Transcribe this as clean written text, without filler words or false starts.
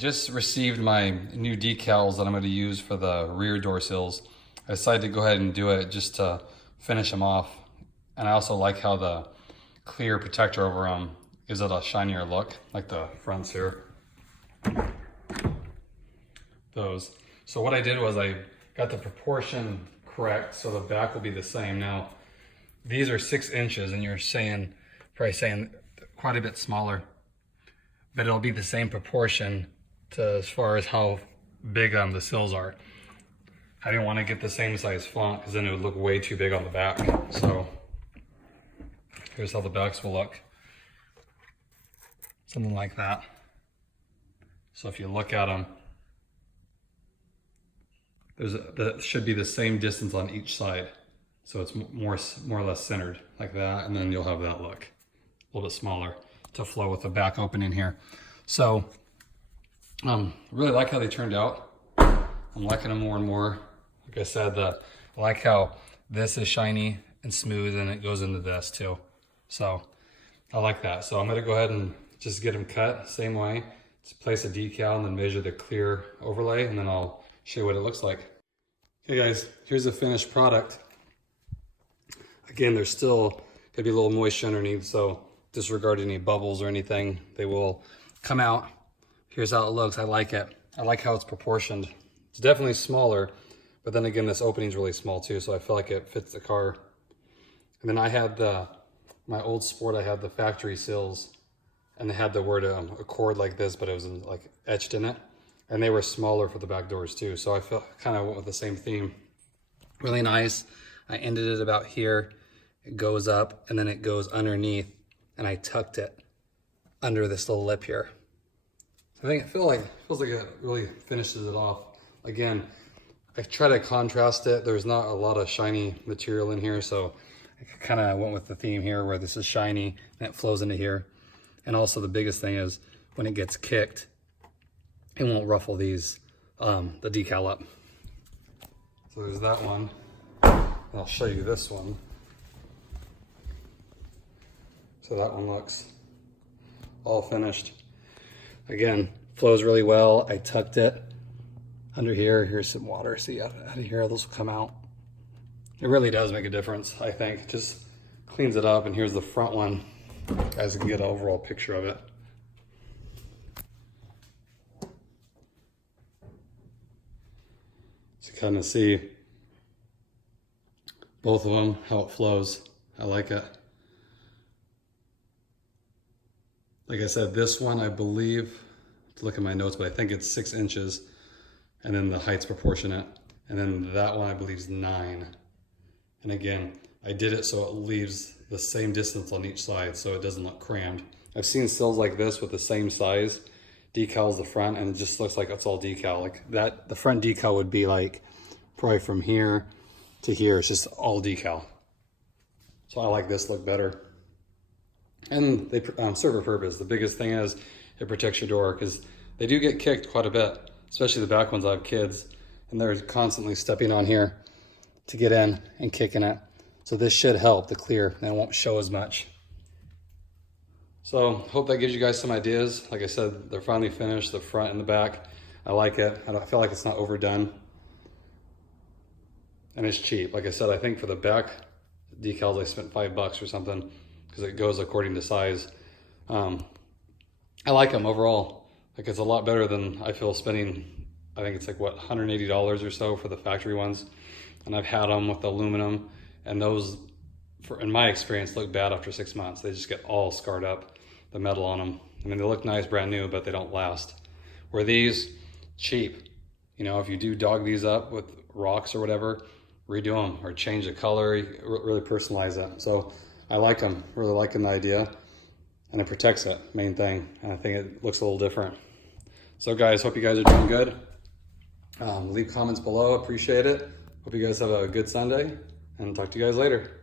just received my new decals that I'm going to use for the rear door sills. I decided to go ahead and do it just to finish them off. And I also like how the clear protector over them gives it a shinier look, like the fronts here. Those. So what I did was I got the proportion correct so the back will be the same. Now, these are 6 inches and you're probably saying quite a bit smaller, but it'll be the same proportion to as far as how big the sills are. I didn't want to get the same size font because then it would look way too big on the back. So here's how the backs will look. Something like that. So if you look at them, that should be the same distance on each side. So it's more or less centered like that, and then you'll have that look. A little bit smaller to flow with the back opening here. So really like how they turned out. I'm liking them more and more. Like I said, I like how this is shiny and smooth and it goes into this too. So I like that. So I'm gonna go ahead and just get them cut same way. Just place a decal and then measure the clear overlay, and then I'll show you what it looks like. Okay guys, here's the finished product. Again, there's still gonna be a little moisture underneath, so disregard any bubbles or anything. They will come out. Here's how it looks. I like it. I like how it's proportioned. It's definitely smaller, but then again, this opening is really small too, so I feel like it fits the car. And then I had my old Sport, I had the factory sills, and they had the word Accord like this, but it was like etched in it. And they were smaller for the back doors too, so I felt kind of went with the same theme. Really nice. I ended it about here. It goes up and then it goes underneath, and I tucked it under this little lip here. So I think it feels like it really finishes it off. Again, I try to contrast it. There's not a lot of shiny material in here, so I kind of went with the theme here where this is shiny and it flows into here. And also the biggest thing is when it gets kicked, it won't ruffle these, the decal up. So there's that one. I'll show you this one. So that one looks all finished. Again, flows really well. I tucked it under here. Here's some water. See out of here, those will come out. It really does make a difference, I think. Just cleans it up. And here's the front one. You guys can get an overall picture of it. So kind of see both of them, how it flows. I like it. Like I said, this one, I believe, to look at my notes, but I think it's 6 inches, and then the height's proportionate. And then that one, I believe, is 9. And again, I did it so it leaves the same distance on each side so it doesn't look crammed. I've seen sills like this with the same size, decals the front, and it just looks like it's all decal. Like that, the front decal would be like probably from here to here. It's just all decal. So I like this look better. And they serve a purpose. The biggest thing is it protects your door because they do get kicked quite a bit, especially the back ones. I have kids and they're constantly stepping on here to get in and kicking it. So this should help the clear and it won't show as much. So hope that gives you guys some ideas. Like I said, they're finally finished, the front and the back. I like it. I feel like it's not overdone. And it's cheap. Like I said, I think for the back decals, I spent $5 or something because it goes according to size. I like them overall. Like it's a lot better than I feel spending, I think it's like what, $180 or so for the factory ones. And I've had them with aluminum, and those, in my experience, look bad after 6 months. They just get all scarred up, the metal on them. I mean, they look nice, brand new, but they don't last. Where these, cheap. You know, if you do dog these up with rocks or whatever, redo them or change the color, really personalize it. So I like them, really liking the idea, and it protects it, main thing. And I think it looks a little different. So guys, hope you guys are doing good. Leave comments below, appreciate it. Hope you guys have a good Sunday, and talk to you guys later.